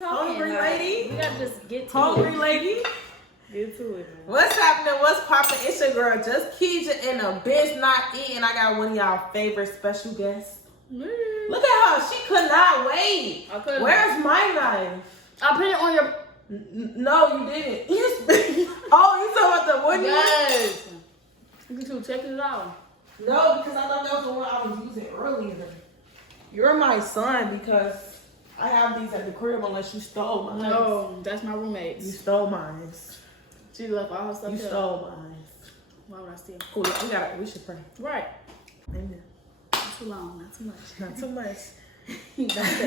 Hungry lady. We gotta just get to Hungry it. lady. Get to it, man. What's happening? What's poppin'? It's your girl, JustKeja, and a bitch not eating. I got one of y'all favorite special guests. Look at her. She could not wait. I couldn't. Where's my knife? I put it on your. No, you didn't. Oh, you talking about the wooden one? Yes. You can check it out. No, because I thought that was the one I was using earlier. You're my son because I have these at the crib unless you stole mine. No, that's my roommate's. You stole mine. She left all her stuff. You here. stole mine. Why would I steal? Cool. We should pray. Right. Amen. Not too long. Not too much. Not too much.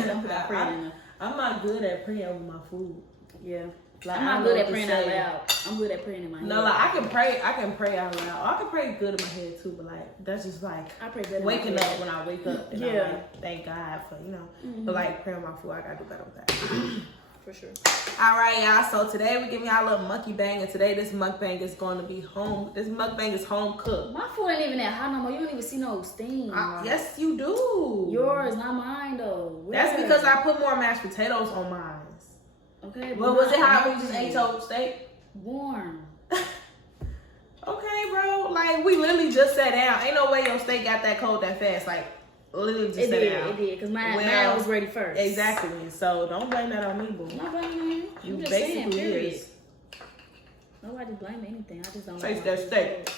Don't put praying enough. I'm not good at praying over my food. Yeah. Like, I'm not good at praying out loud. I'm good at praying in my head. No, like I can pray out loud. I can pray good in my head too, but like that's just like I pray good waking up when I wake up. And yeah. I like, thank God for But like praying my food, I gotta do better with that. For sure. All right, y'all. So today we give y'all a little monkey bang, and today this mukbang is going to be home. This mukbang is home cooked. My food ain't even that hot no more. You don't even see no steam. Yes, you do. Yours, not mine though. That's because I put more mashed potatoes on mine. Okay. Well, was it hot when you just ate your steak? Warm. Okay, bro. Like, we literally just sat down. Ain't no way your steak got that cold that fast. Like, literally just sat down. It did. Because mine was ready first. Exactly. So, don't blame that on me, boo. I'm not blaming you. You just basically saying, period. is. Nobody blame anything. I just don't Taste like that steak.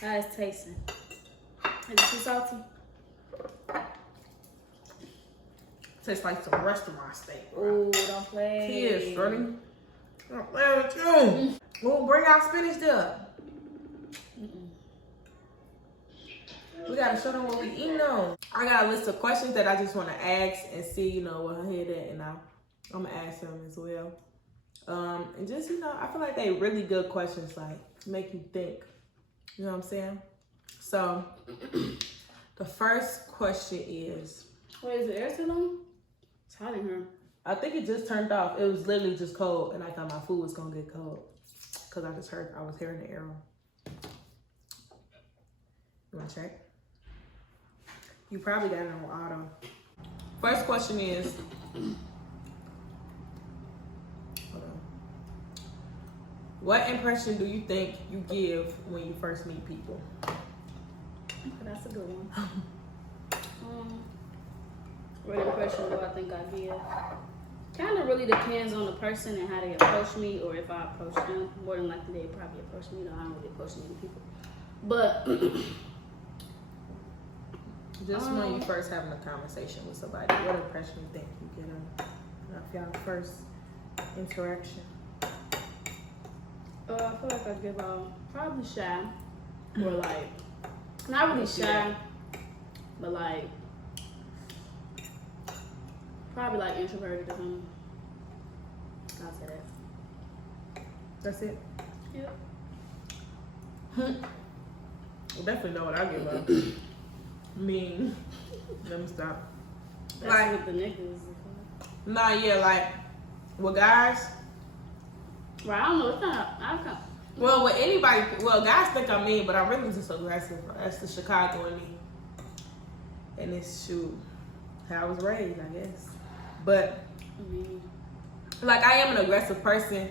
How it's tasting? Is it too salty? Tastes like some restaurant steak, bro. Ooh, don't play. Cheers, shorty. Don't play with you. We'll bring our spinach up. We gotta show them what we eating on. I got a list of questions that I just want to ask and see, where her head at, and I'm gonna ask them as well. And just, I feel like they really good questions, like make you think. You know what I'm saying? So, the first question is. Wait, is the air still on? It's hot in here. I think it just turned off. It was literally just cold, and I thought my food was gonna get cold because I was hearing the arrow. You wanna check? You probably got it on auto. First question is, hold on. What impression do you think you give when you first meet people? That's a good one. What impression do I think I give? Kind of really depends on the person and how they approach me, or if I approach them. More than likely, they probably approach me. I don't really approach many people. But just when you first having a conversation with somebody, what impression you think you get of y'all first interaction? I feel like I give out probably shy, or like not really shy, but like probably like introverted or something. I'll say that. That's it? Yep. Well, definitely know what I give up. Mean. Let me stop. That's like with the niggas. Nah, yeah, like with guys. Well, I don't know. It's not. I can't. Well, with anybody. Well, guys think I'm mean, but I'm really just aggressive. That's the Chicago in me. And it's how I was raised, I guess. But like I am an aggressive person,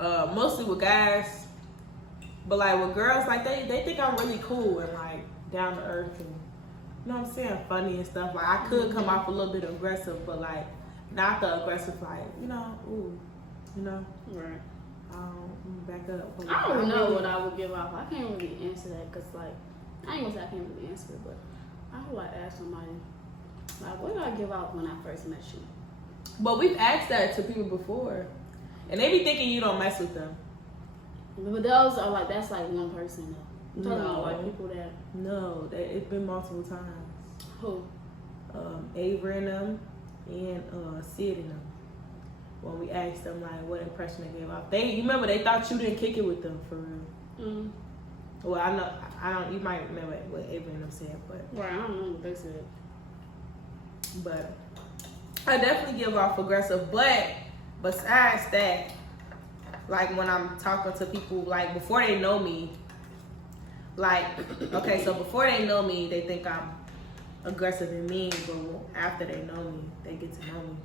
mostly with guys. But like with girls, like they think I'm really cool and like down to earth and what I'm saying, funny and stuff. Like I could come off a little bit aggressive, but like not the aggressive, like Right. Back up. I don't know what I would give off. I can't really answer that because like I ain't gonna say I can't really answer it, but I would like ask somebody like, what did I give off when I first met you? But we've asked that to people before, and they be thinking you don't mess with them. But those are like, that's like one person though. I'm talking about like people that. No, it's been multiple times. Who? Avery and them, and Sid and them. When we asked them like what impression they gave off, you remember they thought you didn't kick it with them for real. Well, I don't. You might remember what Avery and them said, but right, I don't know what they said. But I definitely give off aggressive. But besides that, like when I'm talking to people, like before they know me, like okay, so before they know me, they think I'm aggressive and mean, but after they know me, they get to know me.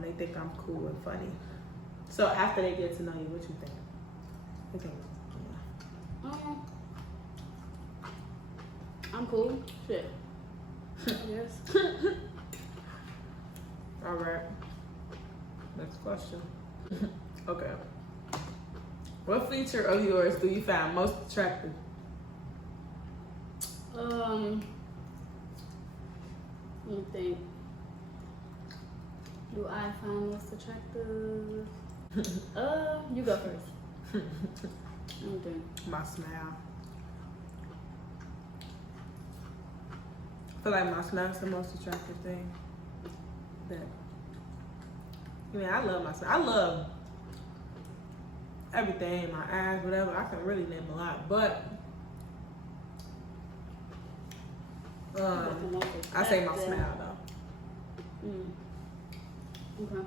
They think I'm cool and funny. So after they get to know you, what you think? Okay. I'm cool. Shit. Yes. All right. Next question. Okay. What feature of yours do you find most attractive? Let me think. Do I find most attractive? You go first. Let me think. My smile. I feel like my smile is the most attractive thing. I love my smile. I love everything, my eyes, whatever. I can really name a lot, but I say my smile though. Okay.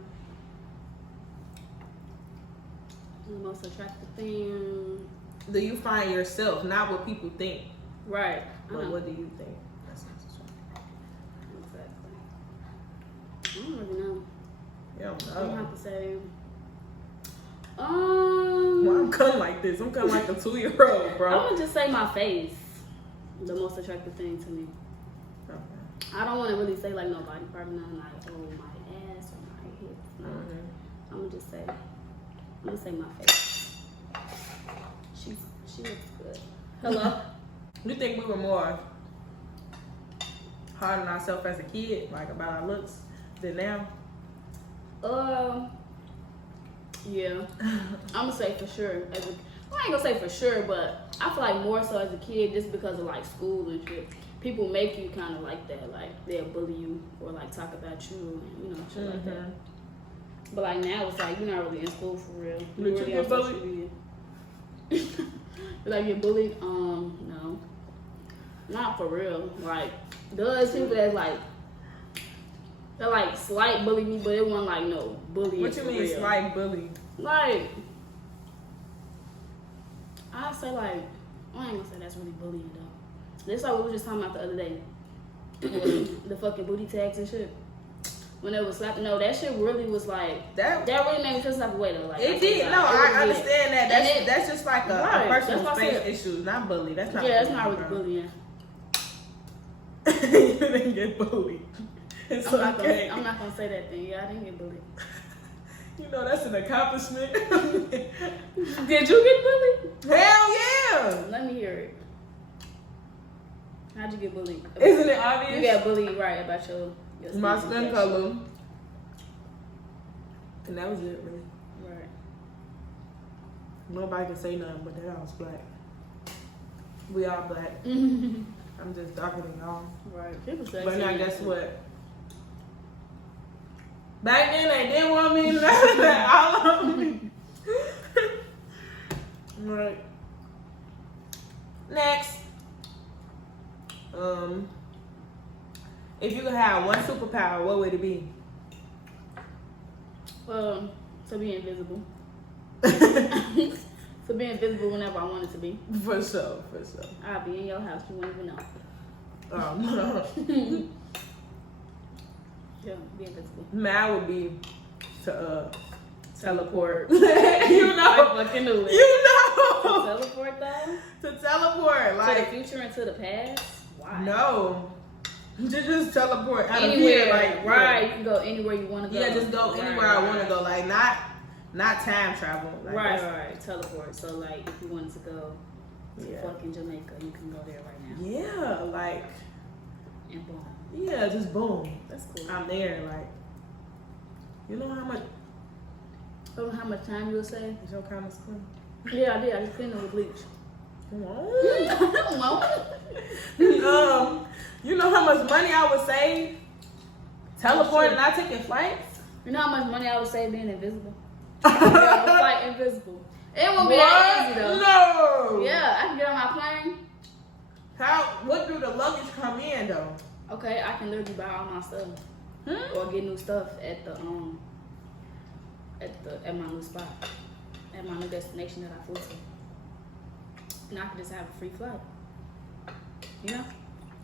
The most attractive thing. Do you find yourself, not what people think, Right. but what do you think? That's most attractive. Exactly. I don't really know. You don't I'm gonna know. have to say. Well, I'm cutting like this. I'm cutting like a 2-year-old, bro. I'm gonna just say my face. The most attractive thing to me. Okay. I don't want to really say like no body part, nothing like my ass or my hips. No. I'm gonna just say. I'm gonna say my face. She looks good. Hello. You think we were more hard on ourselves as a kid, like about our looks, than now? Yeah. I'm gonna say for sure. I ain't gonna say for sure, but I feel like more so as a kid, just because of like school and shit. People make you kind of like that, like they'll bully you or like talk about you, and shit like that. But like now, it's like you're not really in school for real. Did You're you really get on social bullied? media. Like get bullied? No, not for real. Like those people that's like. They like slight bully me, but it wasn't like no bullying. What you mean real. slight bully? Like, I say like, I ain't gonna say that's really bullying though. That's like what we were just talking about the other day. The fucking booty tags and shit. When it was slapping, no, that shit really was like that really made me feel some type of way though. Like it did. No, I understand that. That's just like a Right, personal that's why I space said- issue, not bully. That's not. Yeah, that's not bullying, really bro. bullying. You didn't get bullied. It's I'm not okay. I'm not gonna say that thing. Yeah, I didn't get bullied. You know that's an accomplishment. Did you get bullied? Hell yeah! Let me hear it. How'd you get bullied? Isn't it obvious? You got bullied, right, about your My skin color. And that was it, really. Right. Nobody can say nothing, but that I was black. We all black. I'm just darker than y'all. Right. People say But now guess what? Back then they didn't want me to know that all of me. Right. Next. If you could have one superpower, what would it be? To be invisible. To be invisible whenever I want it to be. For sure. I'll be in your house, you won't even know. Yeah, be invisible. Mine would be to teleport. I I fucking knew it. You know. Teleport though? To teleport, like To the future and to the past? Why? no. Just teleport out Anywhere, of here, like right? You can go anywhere you want to go. Yeah, just go anywhere I want to go, like not time travel. Like, Right. Teleport. So like, if you wanted to go to Yeah. fucking Jamaica, you can go there right now. Yeah, like And boom. yeah, just boom. That's cool. I'm there, like you know how much. I don't know how much time you'll save. Is your comments clean? Yeah, I did. I just cleaned them with bleach. Come on. No. You know how much money I would save teleporting, not taking flights. You know how much money I would save being invisible? Yeah, flight invisible. It won't be that easy though. No. Yeah, I can get on my plane. What do the luggage come in though? Okay, I can literally buy all my stuff or get new stuff at the at my new spot, at my new destination that I flew to, and I can just have a free flight. You know,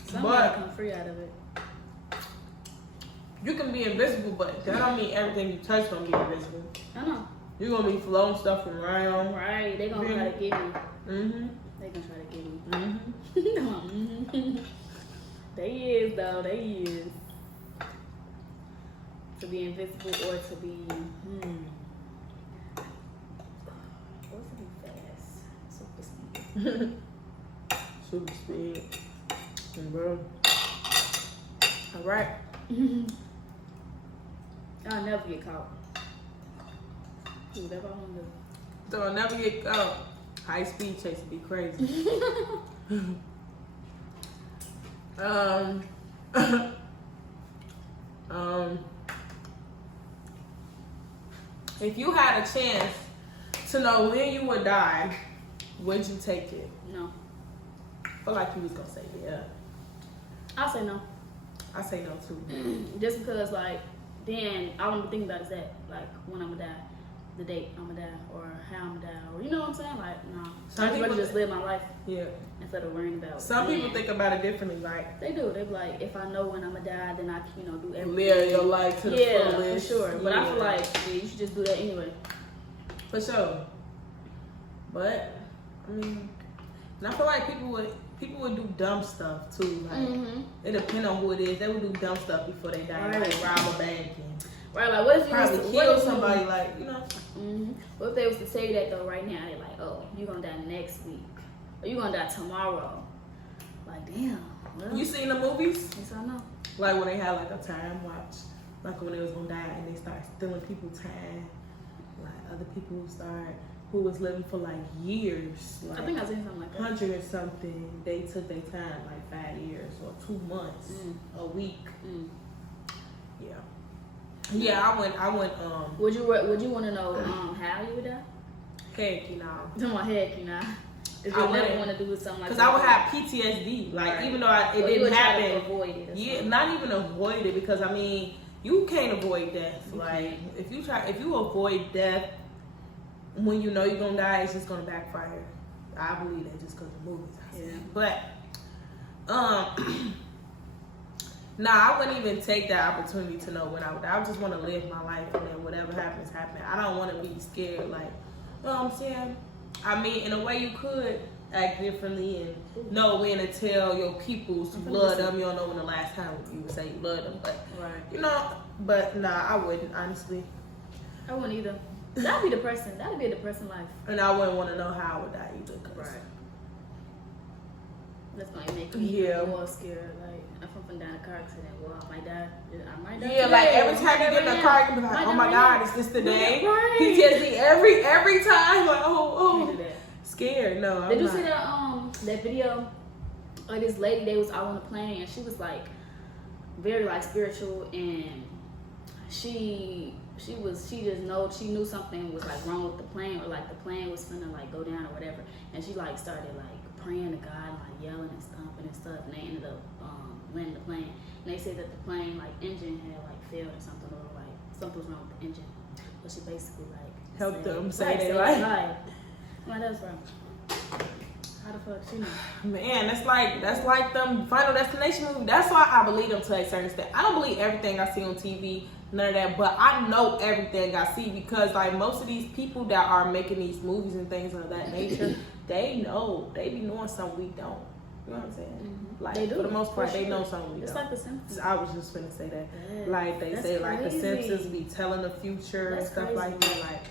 somebody come free out of it. You can be invisible, but that don't mean everything you touch gonna be invisible. I know. You're gonna be floating stuff around. Right. They gonna try to get me. Mm-hmm. They gonna try to get me. Mm-hmm. They is though. They is. To be invisible or to be. What's to be fast? Super speed. Super speed. Bro. All right. I'll never get caught. Do whatever I want to do. So I'll never get caught. High speed chase would be crazy. If you had a chance to know when you would die, would you take it? No. I feel like you was gonna say yeah. I'll say no. I say no too. Just because, like, then all I'm thinking about is that, like, when I'm gonna die, the date I'm gonna die, or how I'm gonna die, or you know what I'm saying? Like, no. Some I'd people rather just live my life Yeah. instead of worrying about. Some people think about it differently. Like They do. They be like, if I know when I'm gonna die, then I can, do everything. live your life to the fullest. For sure. But I feel Yeah. like you should just do that anyway. For sure. But I mean, and I feel like people would do dumb stuff too. Like it depends on who it is. They would do dumb stuff before they die, Right. like rob a bank and Right? Like, what if you probably was to, kill somebody. Like What if they was to say that though right now? They're like, oh, you gonna die next week, or you gonna die tomorrow. Like, damn. Well, You seen the movies? yes, I know. Like when they had like a time watch, like when they was gonna die and they start stealing people's time. Like other people who was living for like years. Like I think I seen something like that. 100 or something. They took their time like 5 years or 2 months, a week. Yeah. Yeah, I went. Would you want to know how you would die? Heck, you know. Come on, heck, If I you never wouldn't. want to do something like that. Because I would have PTSD. Like, Right. even though it Or you didn't would try to happen. avoid it or Yeah, something. not even avoid it. Because, I mean, you can't avoid death. Like, if you avoid death when you know you're going to die, it's just going to backfire. I believe that just because of movies. But, nah, I wouldn't even take that opportunity to know when I would die. I just want to live my life, and then whatever happens, happen. I don't want to be scared, like, you know what I'm saying? I mean, in a way you could act differently and know when to tell your peoples you love them. You don't know when the last time you would say you love them, but, but nah, I wouldn't, honestly. I wouldn't either. That'd be depressing. That'd be a depressing life. And I wouldn't want to know how I would die either. That's gonna make me even more scared. Like, if I'm down a car accident, well, I might die. Yeah, today. like every time you get in the car, you be like, oh my God, is this the day? PTSD every time. Like, Can't do that. Scared. No, I'm Did you not. see that video of this lady? They was out on the plane and she was like very like spiritual, and she knew something was like wrong with the plane, or like the plane was finna like go down or whatever, and she like started like praying to God, like yelling and stomping and stuff, and they ended up landing the plane. And they said that the plane like engine had like failed or something, or like something was wrong with the engine, but she basically like Helped them saved say their their life. life. Like, that's wrong. How the fuck she know? Man, that's like them Final Destination movie. That's why I believe them to a certain extent. I don't believe everything I see on TV, none of that, but I know everything I see, because like most of these people that are making these movies and things of that nature, they be knowing something we don't. You know what I'm saying? Like, they do. For the most part, they know something we It's don't. like The Simpsons. I was just finna say that. Yeah. Like they say, like the crazy. Simpsons be telling the future and That's stuff crazy. like that.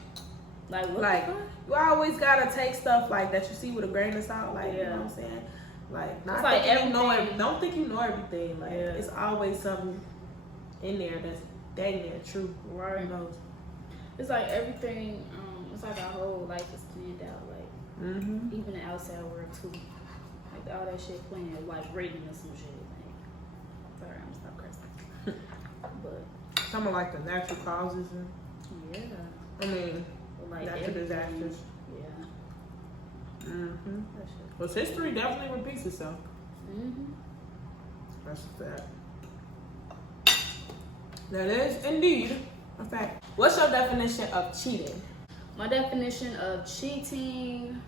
Like, what Like the fuck? you always gotta take stuff like that you see with a grain of salt. Like you know Yeah. what I'm saying? Like not It's like thinking you know everything. don't think you know everything. Like Yeah. it's always something in there that's dang near true. Right. Who knows? It's like everything, it's like our whole life is planned out. Like, even the outside world too. Like, all that shit planned, like rating or some shit. Like, sorry, I'm gonna stop cursing. But, Some of like the natural causes and yeah. I mean Like, natural everything. disasters. Yeah. That shit. But history definitely repeats itself. That's a fact. That is indeed a fact. What's your definition of cheating? My definition of cheating,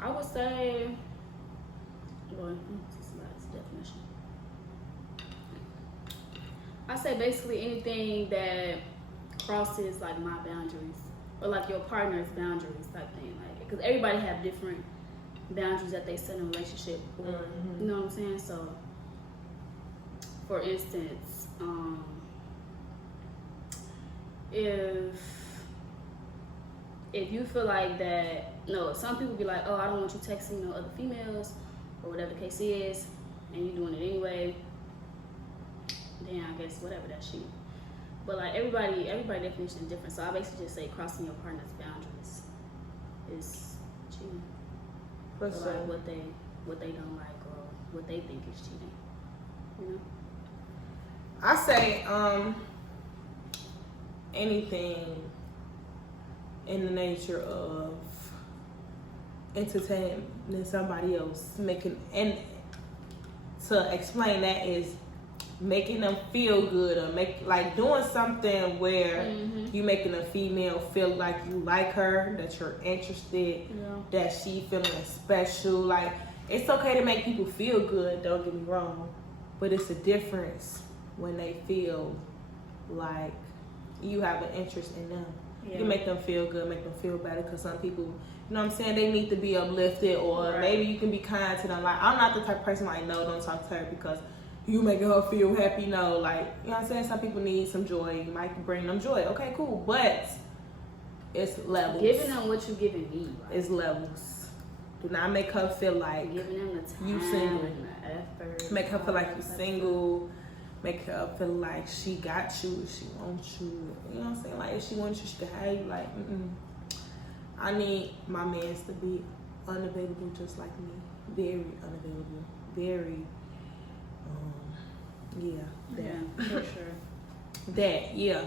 I would say, well, this is my definition. I say basically anything that crosses like my boundaries or like your partner's boundaries type thing. Like, because everybody have different boundaries that they set in a relationship. Or, you know what I'm saying? So, for instance, if you feel like that, no, some people be like, oh, I don't want you texting other females or whatever the case is, and you doing it anyway, then I guess whatever, that's cheating. But like everybody definition is different. So I basically just say crossing your partner's boundaries is cheating. Or like what they don't like or what they think is cheating. You know? I say anything in the nature of entertaining somebody else, and to explain that is making them feel good, or doing something where you making a female feel like you like her, that you're interested, that she feeling special. Like, it's okay to make people feel good, don't get me wrong, but it's a difference when they feel like you have an interest in them. You make them feel good, make them feel better, because some people, you know what I'm saying, they need to be uplifted, or maybe you can be kind to them. Like, I'm not the type of person like, no, don't talk to her because you making her feel happy. No, like, you know what I'm saying, some people need some joy. You might bring them joy. Okay, cool, but it's levels. Giving them what you giving me. Right? It's levels. Do not make her feel like giving them the time, you single. And the effort. Make her feel like you single. Make her feel like she got you, she wants you. You know what I'm saying? Like, if she wants you, she can have you. Like, I need my mans to be unavailable just like me. Very unavailable. Very, that. For sure. That, yeah.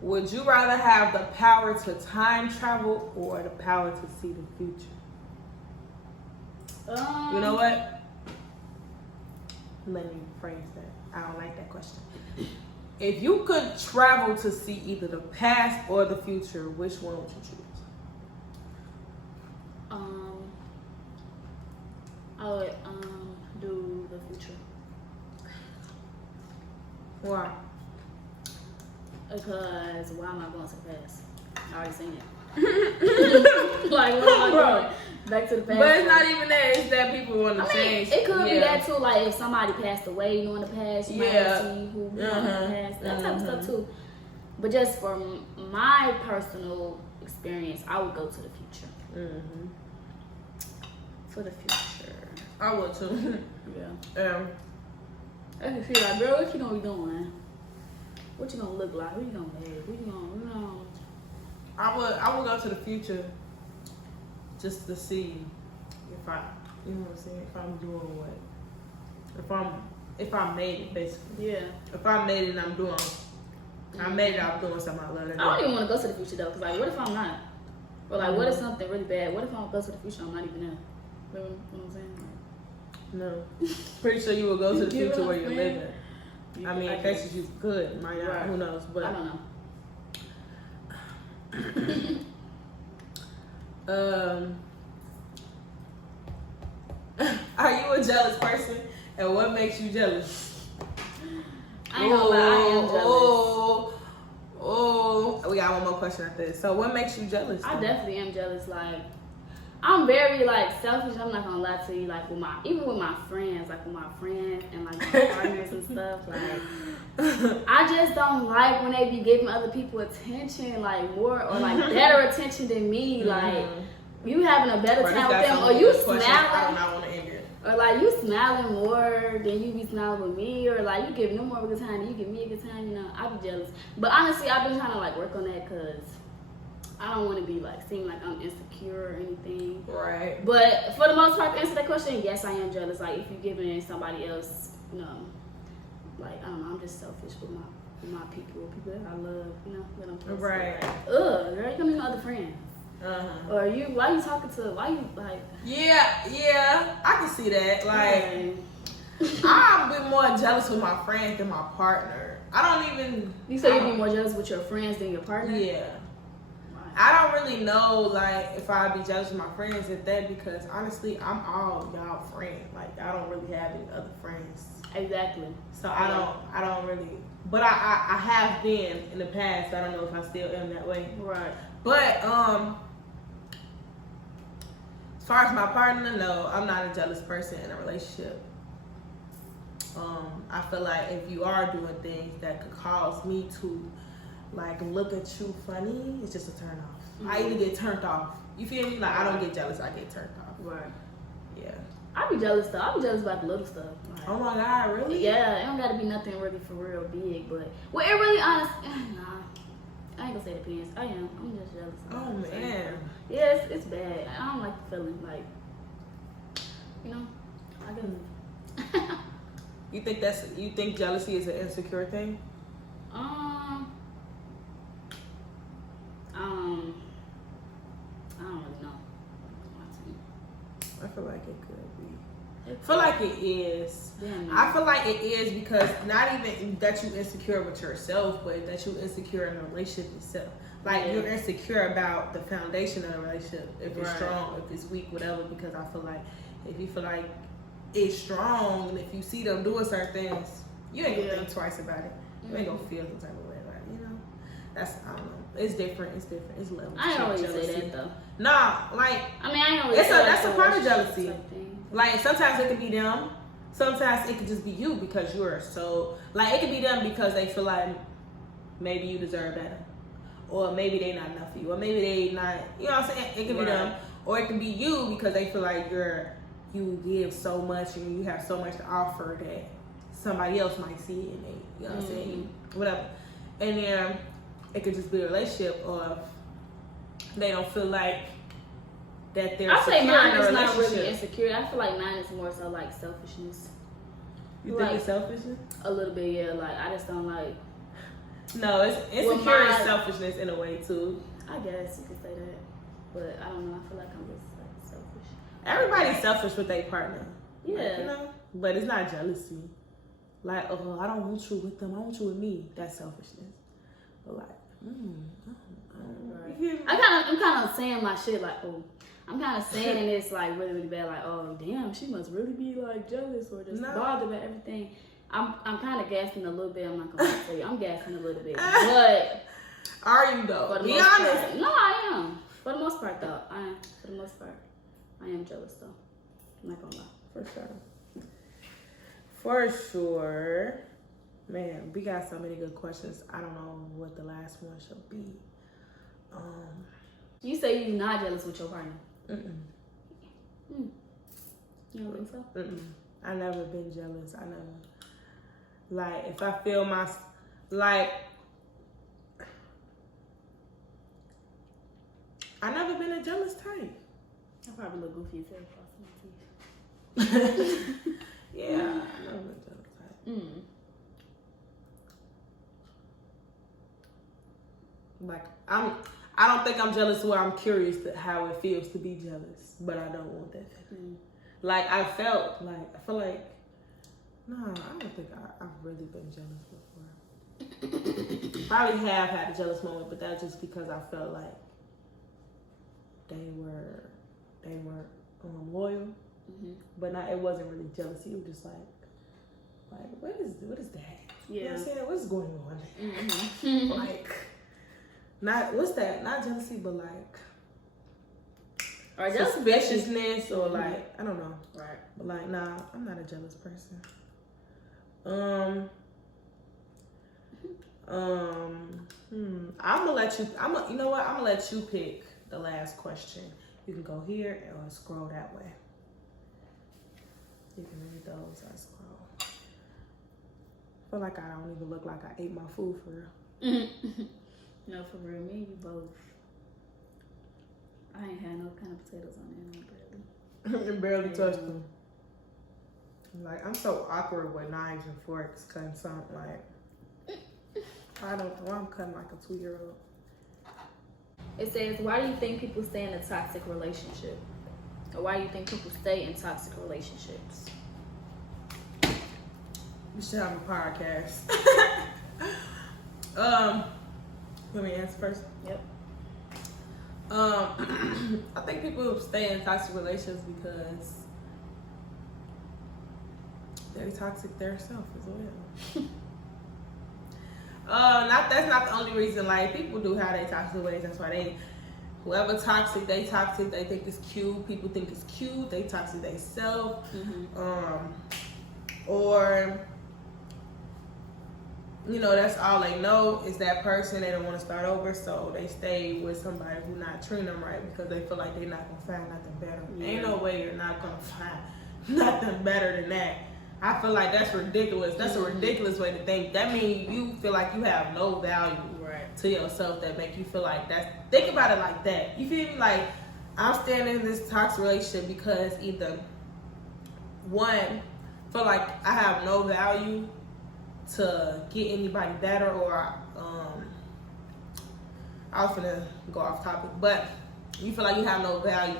Would you rather have the power to time travel or the power to see the future? You know what? Let me phrase that. I don't like that question. If you could travel to see either the past or the future, which one would you choose? I would do the future. Why? Because why am I going to the past? I already seen it. Like, what am I doing? Back to the past. But it's not even that. It's that people want to change. It could be that too. Like, if somebody passed away, in the past, you might see who in the past. That type of stuff too. But just from my personal experience, I would go to the future. For the future. I would too. Yeah. I can see, like, girl, what you gonna be doing? What you gonna look like? Who you gonna marry? Who you gonna, I would go to the future just to see if I, you know what I'm saying, if I'm doing what, if I made it, basically. Yeah. If I made it and I'm doing something I love to do. I don't even want to go to the future though, cause like, what if I'm not? Or like, what if something really bad? What if I go to the future? I'm not even there. You know what I'm saying? No. Pretty sure you will go to the future where you're living. I mean, in case you could, might not. Right. Who knows? But I don't know. Are you a jealous person? And what makes you jealous? I ain't gonna lie, I am jealous. We got one more question after this. So what makes you jealous? I definitely am jealous. Like, I'm very like selfish. I'm not gonna lie to you. Like, even with my friends, and like my partners and stuff. Like, I just don't like when they be giving other people attention, like more or like better attention than me. Like, you having a better time with them, or you smiling. I do not want to end it. Or like you smiling more than you be smiling with me, or like you giving them more of a good time than you give me a good time. You know, I be jealous. But honestly, I've been trying to like work on that because I don't want to be like seem like I'm insecure or anything. Right. But for the most part, to answer that question, yes, I am jealous. Like if you giving somebody else, you know, like I don't know, I'm just selfish with my people that I love. You know, that I'm close to. Right. Like, girl, you don't even know other friends. Or why you talking to, why you like. Yeah, I can see that. Like, I'll be more jealous with my friends than my partner. I don't even. You say you'd be more jealous with your friends than your partner? Yeah. Why? I don't really know, like, if I'd be jealous of my friends at that, because honestly, I'm all y'all friend. Like, I don't really have any other friends. Exactly. So I don't really, but I have been in the past. I don't know if I still am that way. Right. But as far as my partner, no, I'm not a jealous person in a relationship. I feel like if you are doing things that could cause me to like look at you funny, it's just a turn off. I either get turned off. You feel me? Like I don't get jealous, I get turned off. Right. Yeah. I be jealous though. I be jealous about the little stuff. Like, oh my God, really? Yeah, it don't gotta be nothing really for real big, but well, it really honest. Nah, I ain't gonna say it depends. I am. I'm just jealous. Oh man. Yeah, it's bad. I don't like the feeling. Like, you know, I guess. You think jealousy is an insecure thing? I don't really know. I feel like it could be. I feel like it is. Damn. I feel like it is because not even that you insecure with yourself, but that you insecure in a relationship itself. Like you're insecure about the foundation of the relationship. If it's strong, if it's weak, whatever. Because I feel like if you feel like it's strong, and if you see them doing certain things, you ain't gonna think twice about it. You ain't gonna feel some type of way about it. You know, that's I don't know. It's different. It's different. It's levels. I don't always say that though. Nah, like I mean, I don't. It's that's a part of jealousy. Like sometimes it could be them. Sometimes it could just be you because you're so like it could be them because they feel like maybe you deserve better, or maybe they not enough for you, or maybe they not. You know what I'm saying? It could be them, or it could be you because they feel like you give so much and you have so much to offer that somebody else might see it and they, you know what I'm saying? Whatever. And then it could just be a relationship or they don't feel like that they're I say mine is not relationship. really insecure. I feel like mine is more so like selfishness. You think it's selfishness? A little bit, yeah. Like I just don't like. No, it's insecure and selfishness in a way too. I guess you could say that, but I don't know. I feel like I'm just like selfish. Everybody's selfish with their partner. Yeah. Like, you know, but it's not jealousy. Like, oh, I don't want you with them. I want you with me. That's selfishness. But like, I'm kind of saying my shit like, oh, I'm kind of saying it's like really, really bad. Like, oh, damn, she must really be like jealous or just bothered about everything. I'm kind of gassing a little bit. I'm not gonna tell you, I'm gassing a little bit. But are you though? Be honest. Part, no, I am. For the most part, though, for the most part, I am jealous though. I'm not gonna lie. For sure. For sure. Man, we got so many good questions. I don't know what the last one should be. You say you're not jealous with your partner. Mm-mm. You don't think so? Mm-mm. I never been jealous. I never. Like, if I feel I never been a jealous type. I probably look goofy as hell across my teeth. Yeah, I never been a jealous type. Like, I don't think I'm jealous where I'm curious to how it feels to be jealous, but I don't want that feeling. Like, I feel like, no, I don't think I've really been jealous before. Probably have had a jealous moment, but that's just because I felt like they were loyal, but it wasn't really jealousy. It was just like what is that? Yeah. You know what I'm saying? What's going on? Like, not what's that? Not jealousy, but like or suspiciousness, or like I don't know. Right. But like, nah, I'm not a jealous person. I'm gonna let you. You know what? I'm gonna let you pick the last question. You can go here or scroll that way. You can read those. I scroll. I feel like I don't even look like I ate my food for real. No, for real. Me and you both. I ain't had no kind of potatoes on there. Barely. Barely touched them. Like, I'm so awkward with knives and forks cutting something. Like, I don't know. I'm cutting like a 2-year-old. It says, why do you think people stay in a toxic relationship? Or why do you think people stay in toxic relationships? We should have a podcast. Let me answer first. Yep. I think people stay in toxic relationships because they're toxic themselves as well. That's not the only reason. Like, people do have their toxic ways. That's why whoever toxic, they think it's cute. People think it's cute. They toxic themselves. Or, you know, that's all they know is that person. They don't want to start over, so they stay with somebody who's not treating them right because they feel like they're not gonna find nothing better. Yeah. Ain't no way you're not gonna find nothing better than that. I feel like that's ridiculous. That's a ridiculous way to think. That means you feel like you have no value to yourself. That make you feel like that's. Think about it like that. You feel me? Like, I'm standing in this toxic relationship because either one, feel like I have no value to get anybody better, or I was gonna go off topic, but you feel like you have no value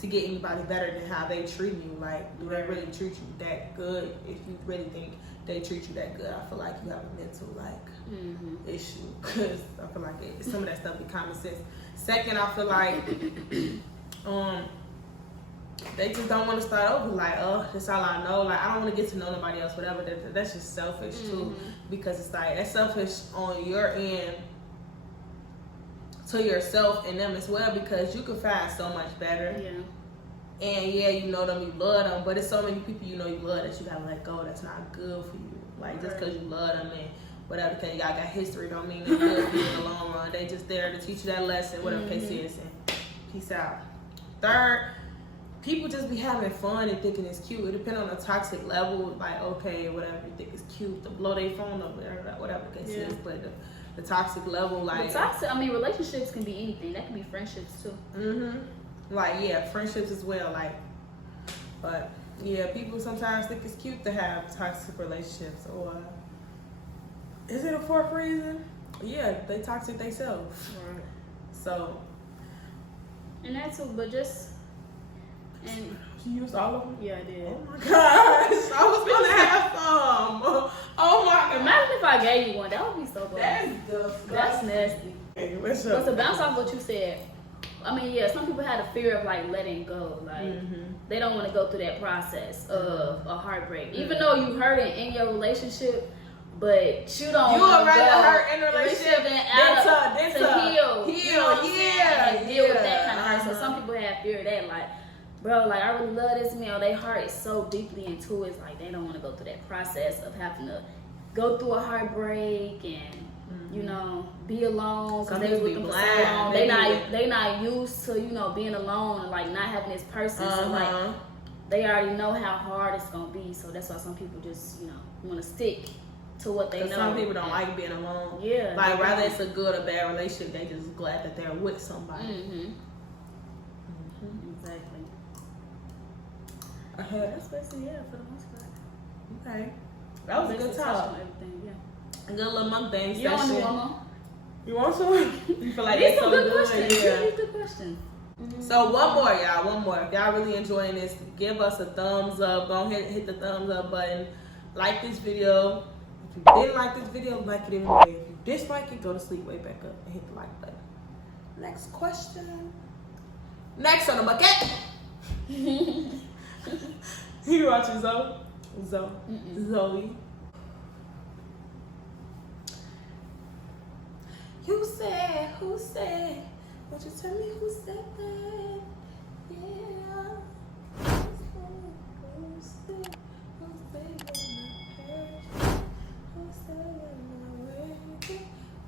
to get anybody better than how they treat you. Like, do they really treat you that good? If you really think they treat you that good, I feel like you have a mental issue, because I feel like some of that stuff be common sense. Second, I feel like they just don't want to start over. Like, oh, that's all I know. Like, I don't want to get to know nobody else. Whatever. That's just selfish too, because it's like that's selfish on your end to yourself and them as well, because you can find so much better. Yeah. And yeah, you know them, you love them, but it's so many people you know you love that you gotta let go. That's not good for you. Like, just because you love them and whatever case, y'all got history, don't mean it's good for you in the long run. They just there to teach you that lesson, whatever case is. And peace out. Third, people just be having fun and thinking it's cute. It depends on the toxic level. Like, okay, whatever you think is cute, to blow their phone up, whatever the case is. But the toxic level, like, relationships can be anything. That can be friendships too. Like, yeah, friendships as well. Like, but yeah, people sometimes think it's cute to have toxic relationships. Or is it a fourth reason? Yeah, they toxic themselves. Right. So, and that's but just. And you used all of them? Yeah, I did. Oh my gosh, I was gonna have some. Oh my god. Imagine if I gave you one. That would be so bad. That's nasty. Hey, but to bounce off what you said, I mean, yeah, some people had a fear of like letting go. Like, they don't want to go through that process of a heartbreak. Even though you hurt it in your relationship, but you don't. You would rather hurt in a relationship than to heal. You know what I'm saying? And deal with that kind of hurt. So some people have fear of that, like, bro, like, I really love this man. Their heart is so deeply into it. It's like they don't want to go through that process of having to go through a heartbreak and, you know, be alone because they was with them for so long. They not used to, you know, being alone and like not having this person. So like they already know how hard it's gonna be. So that's why some people just, you know, want to stick to what they know. Some people don't like being alone. Yeah. Like, rather it's a good or bad relationship, they just glad that they're with somebody. Exactly. That's basically for the most part. Okay. That was a good talk. A good little mukbang session. You want one more? You want some? You feel like it's so good? Yeah. Good question. So one more, y'all. One more. If y'all really enjoying this, give us a thumbs up. Go ahead and hit the thumbs up button. Like this video. If you didn't like this video, like it anyway. If you dislike it, go to sleep, way back up, and hit the like button. Next question. Next on the bucket. You watching Zoe? Zoe. Who said? Won't you tell me who said that? Yeah. Who said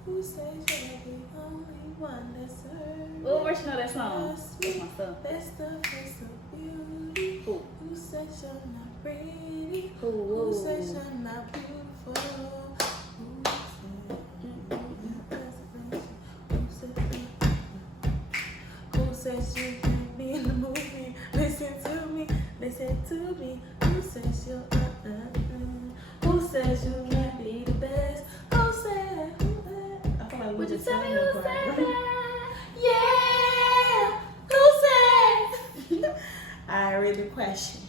Who said you're the only one that's hurt? What version of that song? That's my stuff. That stuff is so beautiful. Who said you're not pretty? Ooh. Who said you're not beautiful? Who says you can't be in the movie? Listen to me. Who says you're Who says you can't be the best? Who said? I feel like would you tell me who said that? Yeah. Who said? I read the question.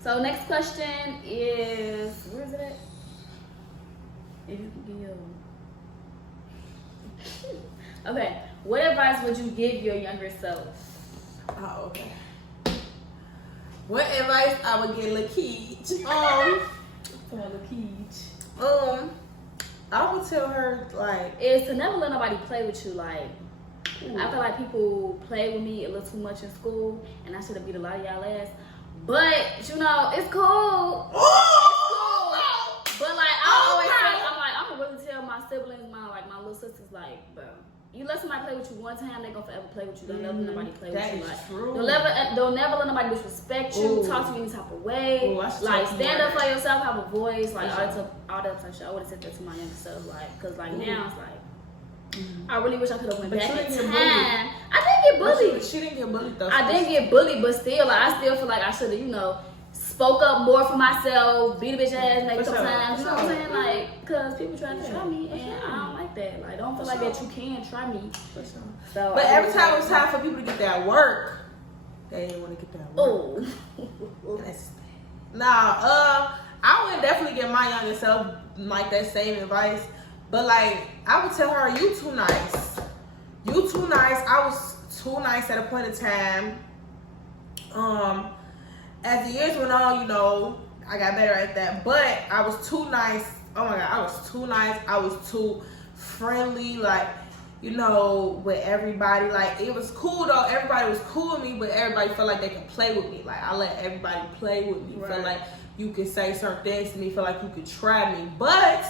So next question is, where is it at? If you can give your... Okay, what advice would you give your younger self? Oh, okay. What advice I would give LaKeej? I would tell her like is to never let nobody play with you. Like, I feel like people play with me a little too much in school, and I should have beat a lot of y'all ass. But you know, it's cool. But like I always say, I'm gonna really tell my siblings, my little sisters, like, bro, you let somebody play with you one time, they gonna forever play with you. Don't never let nobody play with you. Like, true. Don't never let nobody disrespect you, talk to you any type of way. Like, stand up for yourself, have a voice, like all that type of shit. I would have said that to my younger self, like, cause like now it's like, I really wish I could have went back in time. I didn't get bullied. She didn't get bullied though. I didn't get bullied, but still, like, I still feel like I should have, spoke up more for myself, beat a bitch ass maybe sometimes. You know what I'm saying? Like, cause people try to try me, and I don't like that. Like, don't feel like that you can try me. So, but every time it was time for people to get that work, they didn't want to get that work. I would definitely give my younger self like that same advice. But like, I would tell her, you too nice. You too nice. I was too nice at a point in time. As the years went on, I got better at that. But I was too nice. Oh my God, I was too nice. I was too friendly, like, with everybody. Like, it was cool though. Everybody was cool with me, but everybody felt like they could play with me. Like, I let everybody play with me. Right. Felt like you could say certain things to me. Felt like you could try me. But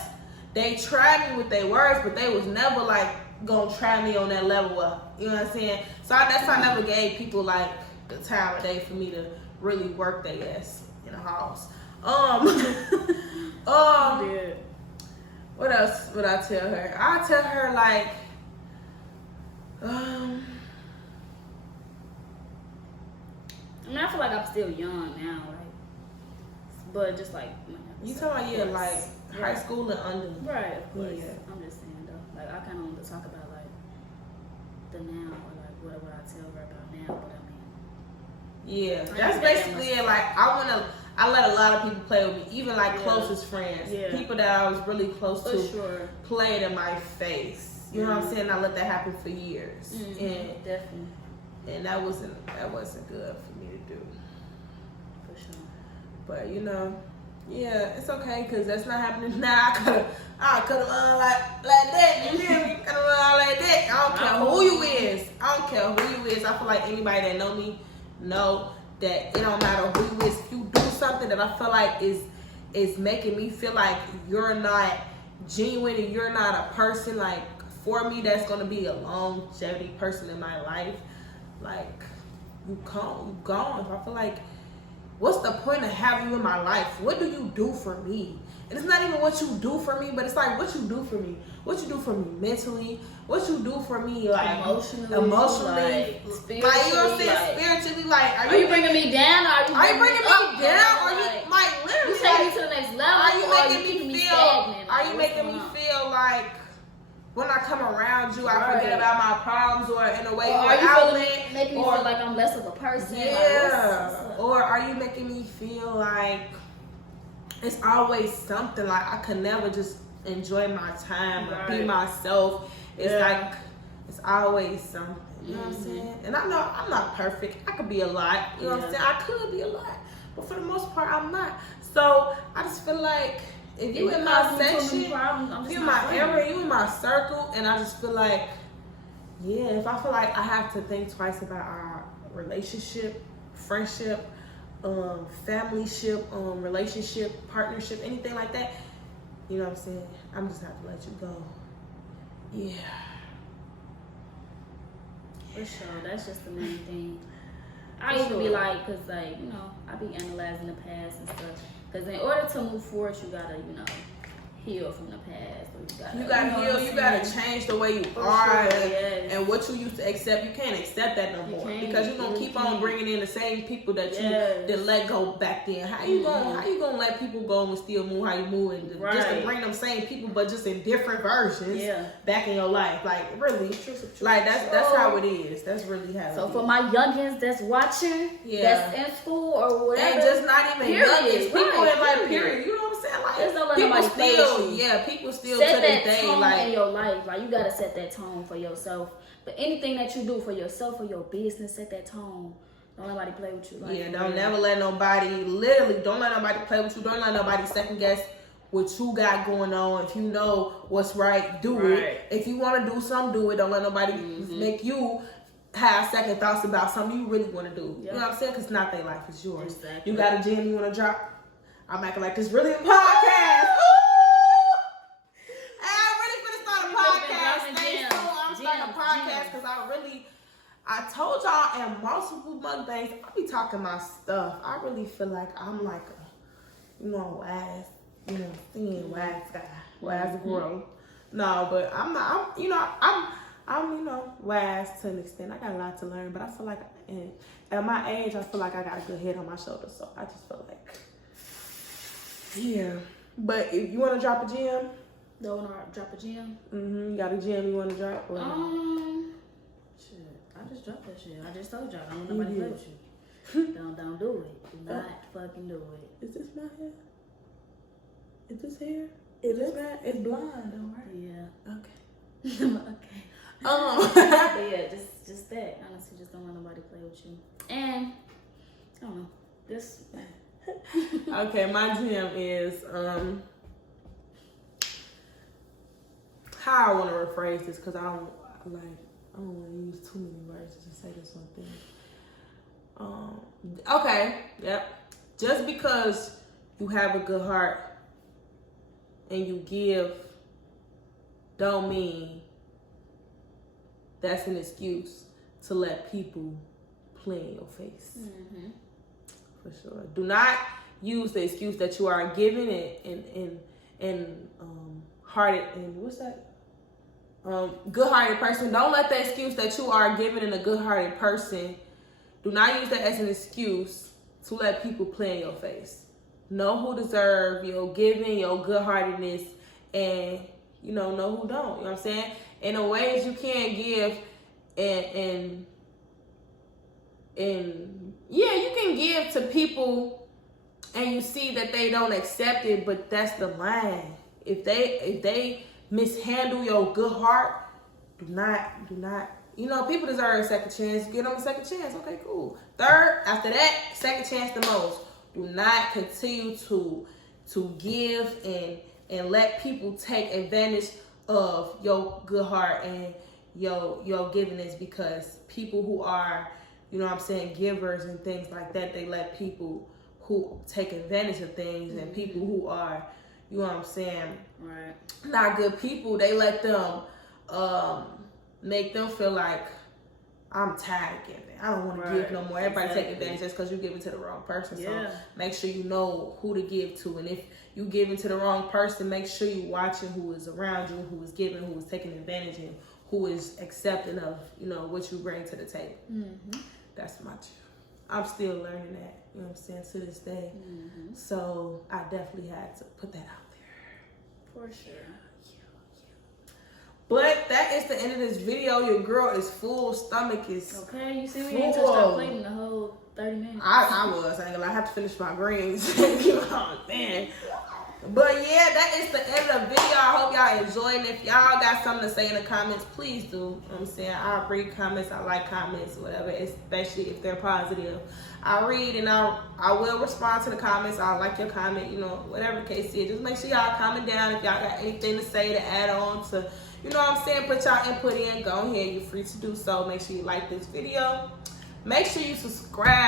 they tried me with their words, but they was never like gonna try me on that level up. You know what I'm saying? So I never gave people like the time of day for me to really work their ass in a house. What else would I tell her? I tell her like, I feel like I'm still young now, like, but just like you talking about like high school and under, right? Of course. Yeah. I'm just saying though, like, I kind of want to talk about like the now, or like what would I tell her about now, but yeah, that's basically it. Like, I let a lot of people play with me, even like closest friends, people that I was really close to, play it in my face. You know what I'm saying? I let that happen for years, and definitely, and that wasn't good for me to do. For sure. But it's okay because that's not happening now. I could have like that. You hear me? Could have like that. I don't care who you is. I feel like anybody that know me know that it don't matter who you is. If you do something that I feel like is making me feel like you're not genuine and you're not a person like for me that's gonna be a longevity person in my life, like you gone. If I feel like, what's the point of having you in my life? What do you do for me? And it's not even what you do for me, but it's like what you do for me. What you do for me mentally. What you do for me like emotionally. Like, you know what I'm saying? Spiritually, like, are you bringing me down? Or are you bringing me down? Or you like literally you taking me to the next level? Are you making me feel? Stagnant? Are you making me feel like when I come around you, I forget about my problems, or in a way, or are you making me feel like I'm less of a person? Yeah. Like, or are you making me feel like it's always something, like I could never just enjoy my time or be myself? It's like it's always something. You know what I'm saying? And I know I'm not perfect. I could be a lot. You know what I'm saying? I could be a lot, but for the most part, I'm not. So I just feel like if you in my section, you in my area, you in my circle, and I just feel like, if I feel like I have to think twice about our relationship, friendship, familyship, relationship, partnership, anything like that, you know what I'm saying? I'm just have to let you go. Yeah. For sure, that's just the main thing. I even be like, cause like, I be analyzing the past and stuff. Cause in order to move forward, you gotta, heal from the past. Or you gotta heal. You gotta change the way you are and what you used to accept. You can't accept that no more because you're gonna keep on bringing in the same people that you did let go back then. How you gonna let people go and still move how you move and just to bring them same people but just in different versions back in your life? Like, really, like that's how it is. That's really how. So for my youngins that's watching, that's in school or whatever, and just not even youngins, people in Like, period. You know what I'm saying? Like, just don't let people nobody play still, with you. yeah, people still set to this that day, tone like, in your life. Like, you gotta set that tone for yourself. But anything that you do for yourself or your business, set that tone. Don't let nobody play with you. Like, yeah, don't never let nobody, literally, don't let nobody play with you. Don't let nobody second guess what you got going on. If you know what's right, do it. If you want to do something, do it. Don't let nobody make you have second thoughts about something you really want to do. You know what I'm saying? Because it's not their life, it's yours. Exactly. You got a gym you want to drop? I'm acting like this really a podcast. I'm really going to start a podcast. I'm starting a podcast because I told y'all in multiple mukbangs, I be talking my stuff. I really feel like I'm like a, wise, thin, wise guy, wise girl. No, but I'm not, I'm wise to an extent. I got a lot to learn, but I feel like at my age, I feel like I got a good head on my shoulders. So I just feel like, yeah. But if you want to drop a gym, don't want to drop a gym. You got a gym you want to drop? Or shit, I just dropped that shit. I just told y'all, I don't want nobody to play with you. Don't do it. Do not fucking do it. Is this my hair? Is this hair? Is this bad? It's blonde, though, right? Yeah. Okay. Okay. But yeah, just that. Honestly, just don't want nobody to play with you. And I don't know. This. Okay, my gym is how I want to rephrase this because I don't want to use too many words to say this one thing. Okay, yep. Just because you have a good heart and you give, don't mean that's an excuse to let people play in your face. For sure. Do not use the excuse that you are giving and hearted and what's that? Good-hearted person. Don't let the excuse that you are giving in a good-hearted person. Do not use that as an excuse to let people play in your face. Know who deserve your giving, your good-heartedness, and know who don't. You know what I'm saying? In the ways you can give, and yeah, you can give to people, and you see that they don't accept it, but that's the line. If they mishandle your good heart, do not. People deserve a second chance. Give them a second chance. Okay, cool. Third, after that, second chance the most. Do not continue to give and let people take advantage of your good heart and your givingness, because people who are, givers and things like that, they let people who take advantage of things and people who are, Right. not good people, they let them make them feel like, I'm tired of giving. I don't want to give no more. Everybody take advantage just because you give it to the wrong person. So make sure you know who to give to. And if you give it to the wrong person, make sure you watching who is around you, who is giving, who is taking advantage, and who is accepting of, what you bring to the table. That's my truth. I'm still learning that, to this day. So I definitely had to put that out there. For sure. But that is the end of this video. Your girl is full. Stomach is okay. You see, we didn't touch our plate in the whole 30 minutes. I ain't gonna lie. I have to finish my greens. Oh, man. But yeah, that is the end of the video. I hope y'all enjoying it. If y'all got something to say in the comments, please do. You know what I'm saying? I read comments. I like comments, whatever, especially if they're positive. I read and I will respond to the comments. I like your comment, whatever the case is. Just make sure y'all comment down if y'all got anything to say to add on to, put y'all input in. Go ahead. You're free to do so. Make sure you like this video. Make sure you subscribe.